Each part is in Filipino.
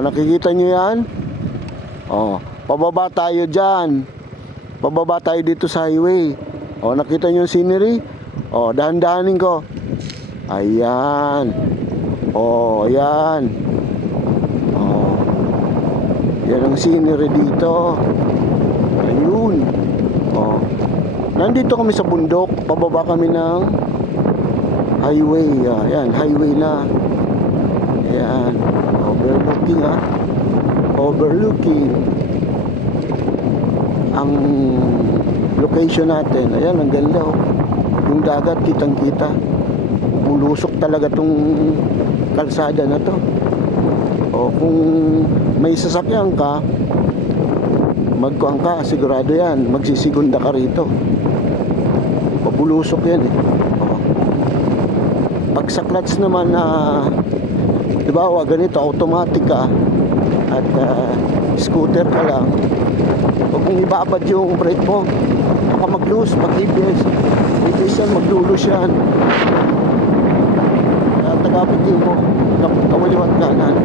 nakikita nyo yan? Pababa tayo dyan. Pababa tayo dito sa highway. Nakita nyo yung scenery? Dahan-dahanin ko. Ayan. Ayan. Yan ang scenery dito. Ayun. Nandito kami sa bundok. Pababa kami ng highway. Ayan, highway na. Ayan. Overlooking Overlooking ang location natin. Ayan, ang ganda yung dagat, kitang kita. Bulusok talaga tong kalsada na to. Kung may sasakyan ka, magkuhan ka, sigurado yan, magsisigunda ka rito. Pabulusok yan Pag sa clutch naman na diba, ganito, automatic ka at scooter ka lang, huwag mong ibabad yung brake mo. Baka mag-loose, pag ABS yan, mag-lulus yan. Kaya tagapitin mo, kawaliwat kanan.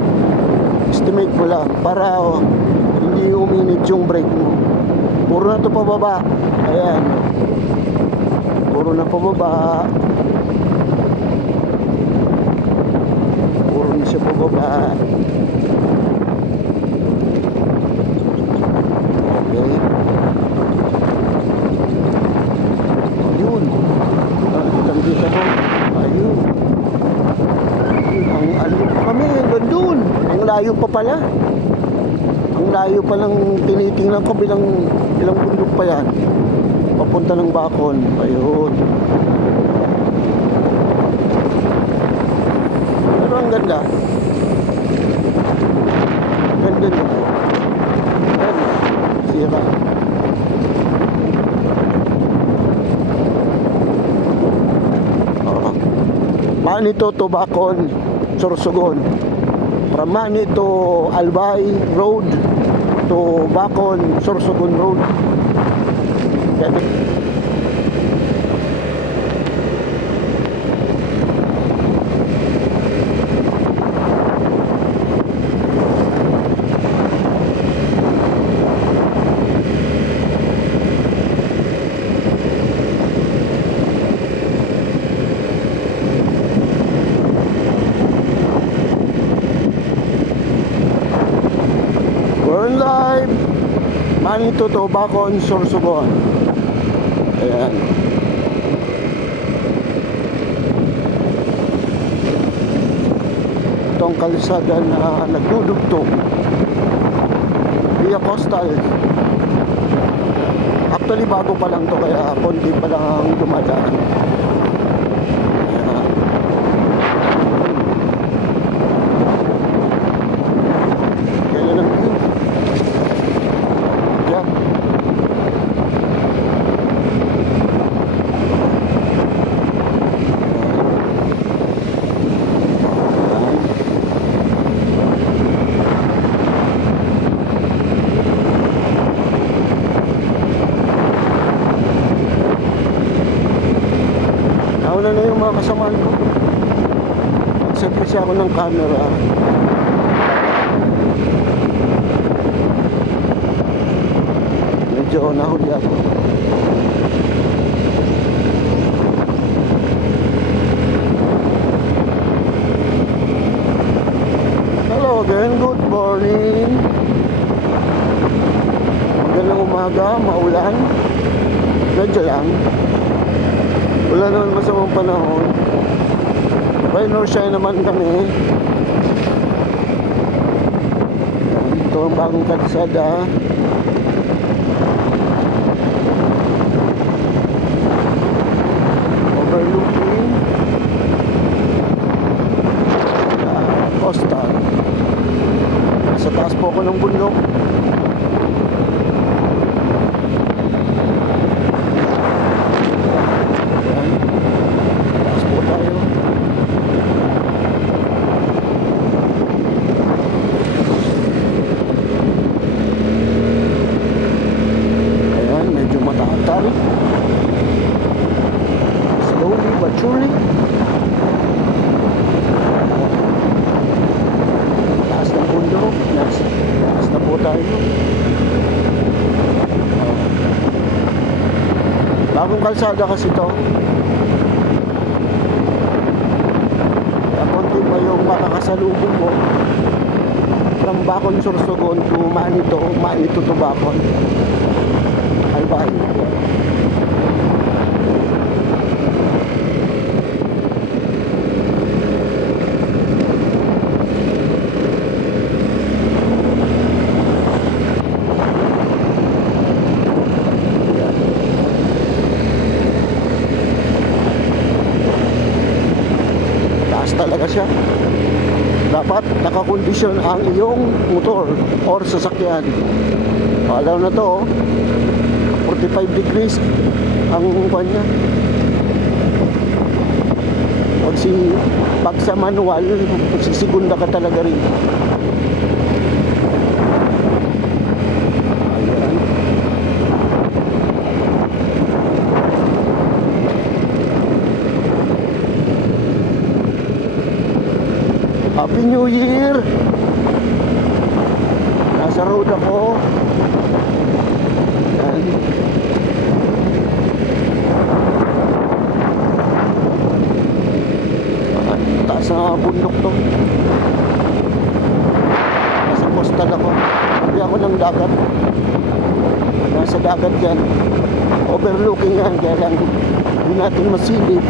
Estimate mo lang para hindi uminit yung brake mo. Puro na to pababa. Ayan, puro na pababa. Puro na siya pababa. Okay. Ayun. Kitang-kita mo. Ayun. Ang ano pa kami, gandun. Ang layo pa pala. Ang layo pa lang tinitingnan ko, ilang bundok pa yan. Papunta ng Bacon. Ayun. Pero ang ganda. Ganda nyo. Ganda. Sira. Manito to Bacon, Sorsogon. From Manito Albay Road to Bacon, Sorsogon Road. We're live. Manito to Bacon, Sorsogon. Ayan. Itong kalsada na nagdudugtong via coastal. Actually bago pa lang to, kaya konti pa lang ang dumadaan. Nauna na yung mga kasamaan ko. Nag-set kasi ako ng camera. Medyo nahuli ako. Hello again, good morning. Magandang umaga, maulan. Medyo lang. Wala naman masamang panahon. Rain or shine naman kami. Ito ang bagong kalsada. Overlooking coastal. Nasa taas po ako ng bundok. Slowly but surely. Taas ng bundok. Bagong kalsada kasi to. Kaya konti pa yung makakasalubong mo. From Bacon, Sorsogon to Manito to Bacon. Albay. Taas talaga siya. Dapat nakakondisyon ang iyong motor or sasakyan. Alam na to, 45 degrees ang kanya. Pag sa manual, magsisigunda ka talaga rin. Ayan. Happy New Year! Nasa road ako. Yan. Taas na bundok to. Nasa coastal ako. Sabi ako ng dagat. Nasa dagat yan. Overlooking yan. Kaya lang hindi natin masilip.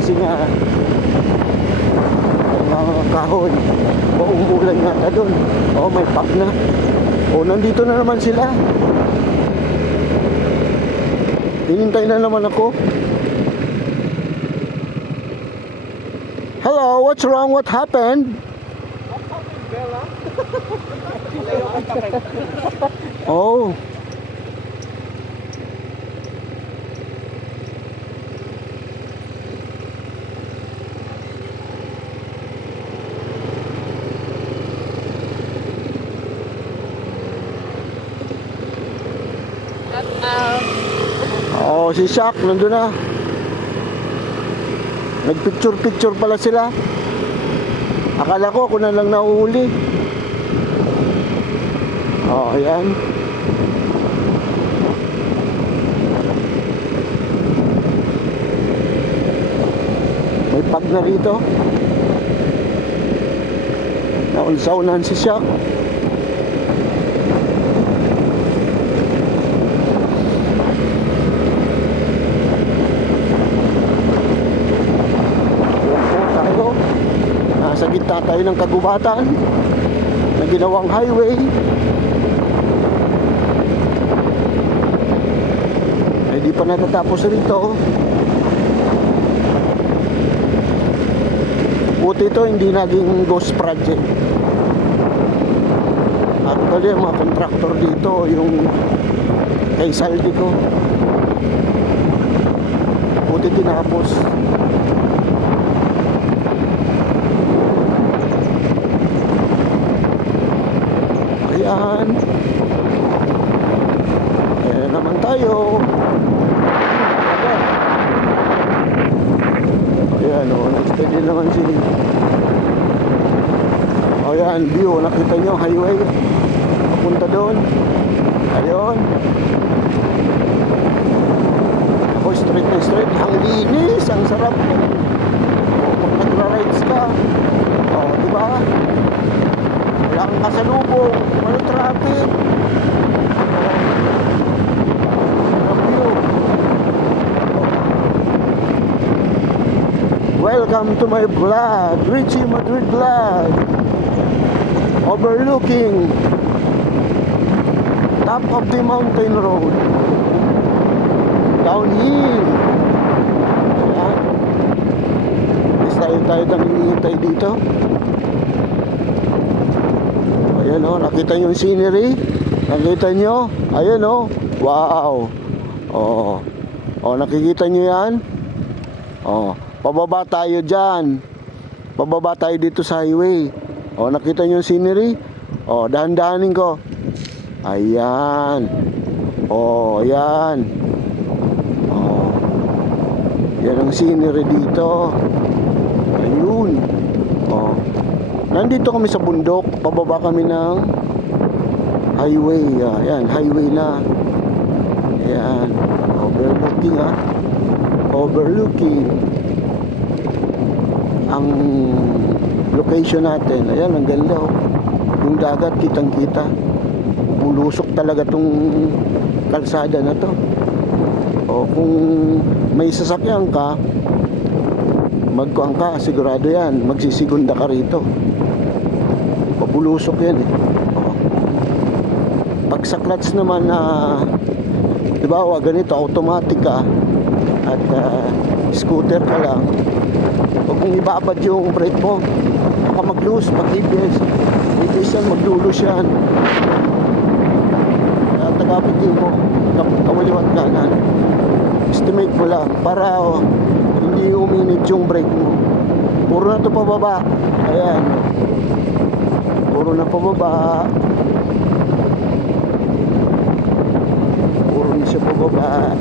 Kasi nga mga kahoy o umulan nga doon. O may pack na. O nandito na naman sila. Hinintay na naman ako. Hello, what's wrong? What happened? What happened, Bella? Oh. Oh, si Shaq nandun na. Nagpicture-picture pala sila. Akala ko ako na lang nauuli. Oh, ayan. May pag na rito. Naulsa-unahan si Shaq. Nasa gitna tayo ng kagubatan na ginawang highway. Ay di pa natatapos rito. Buti ito hindi naging ghost project. Actually ang mga contractor dito yung kay Saldi ko. Buti tinapos. Ayan. Ayan naman tayo. Ayan o, nag-steady naman si. Ayan, view, nakita nyo, highway. Papunta doon. Ayun. Ako, straight na straight. Ang linis, ang sarap. Kung nagra-rides ka. O, diba? Wala kang kasalubong, wala traffic. Welcome to my vlog, Richie Madrid vlog. Overlooking top of the mountain road. Downhill. Ayan. Tayo nanghihintay dito. Ayan o, nakita nyo yung scenery? Nakita nyo? Ayan o. Wow. O, nakikita nyo yan? O, pababa tayo dyan. Pababa tayo dito sa highway. O, nakita nyo yung scenery? O, dahan-dahanin ko. Ayan. O, ayan. O, yan ang scenery dito. Ayun. O, nandito kami sa bundok, pababa kami ng highway. Ayan, highway na. Ayan. Overlooking ha. Overlooking. Ang location natin. Ayan, ang ganda oh. Yung dagat, kitang-kita. Bulusok talaga tong kalsada na to. O kung may sasakyan ka, magkuhan ka, sigurado yan. Magsisigunda ka rito. Pabulusok yan eh. O. Pag sa clutch naman na di ba, ganito, automatic ka at scooter ka lang. O kung ibabad yung brake mo, baka mag-loose, mag-ABS. ABS yan, mag-lulus yan. Kaya tagapitin mo, kawaliwat kanan. Estimate mo lang para hindi uminit yung brake mo. Puro na ito pababa. Ayan. Puro na pababa. Puro na siya pababa.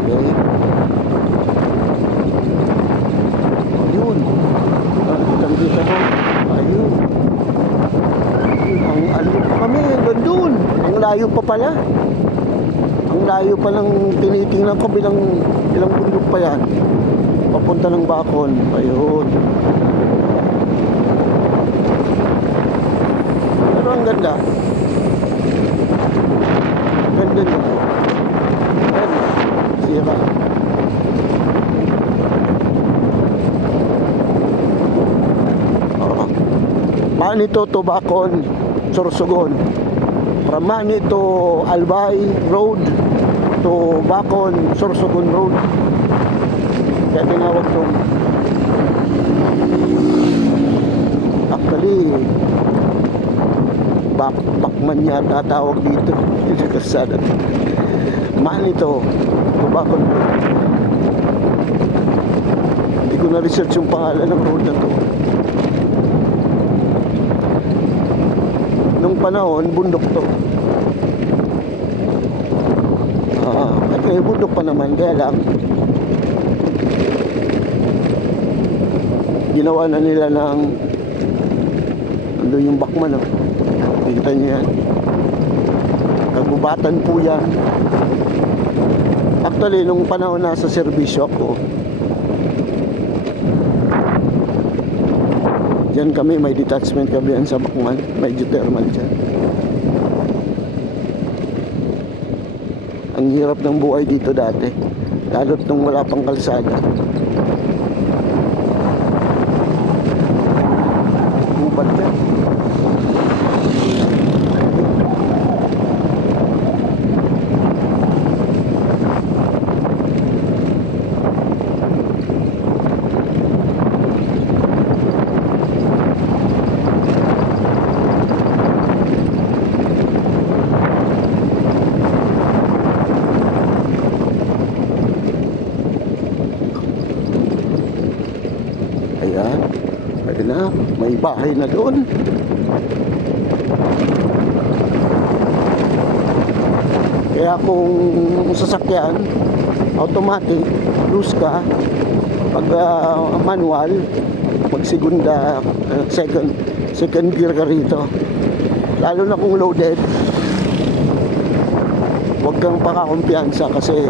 Okay. Ayun. Kitang-kita mo. Ayun. Ang ano pa kami, hanggang doon. Ang layo pa pala. Ang layo pa lang tinitingnan ko ilang bundok pa yan. Papunta ng Bacol. Ayun. Pero ang ganda. Ganda nito. Ayan. Sira. Manito to Bacol, Sorsogon. From Manito Albay Road to Bacol, Sorsogon Road. Kaya tinawag to. Actually, Bakman yata tawag dito. Dito kasada. Manito to Bacol Road. Hindi ko na-research yung pangalan ng road na to. Nung panahon, bundok to. At ngayon, bundok pa naman. Kaya lang, ginawa na nila ng andun yung Bakman. Oh. Kita nyo yan. Kagubatan po yan. Actually, nung panahon nasa serbisyo ako, diyan kami, may detachment kami yan sa Bakman. May geothermal dyan. Ang hirap ng buhay dito dati. Lalo't nung wala pang kalsada. Gubat yan. Ayan, pwede na, may bahay na doon. Kaya kung sasakyan, automatic, cruise ka. Pag manual, magsigunda, second gear ka rito. Lalo na kung loaded, huwag kang pakakumpiyansa kasi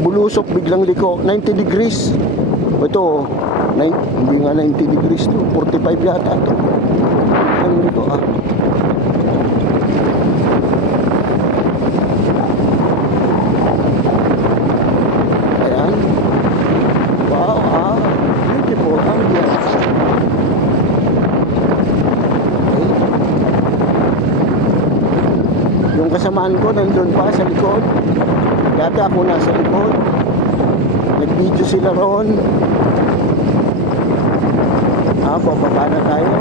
bulusok, biglang liko, 90 degrees. Ito, hindi nga 90 degrees to, 45 yata to. Ano dito ah? Ayan. Wow, beautiful ambience. Okay. Yung kasamaan ko nandun pa sa likod. Dati ako nasa likod. Nag-video sila roon. Bababa na tayo.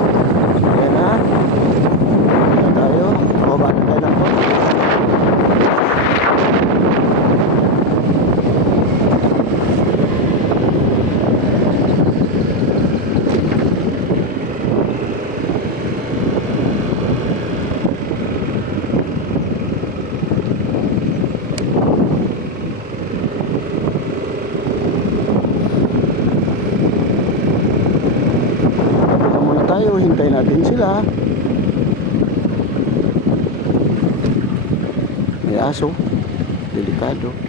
Ayan na. Bababa na tayo. Bababa na tayo ng konti. Hintayin natin sila. May aso. Delikado.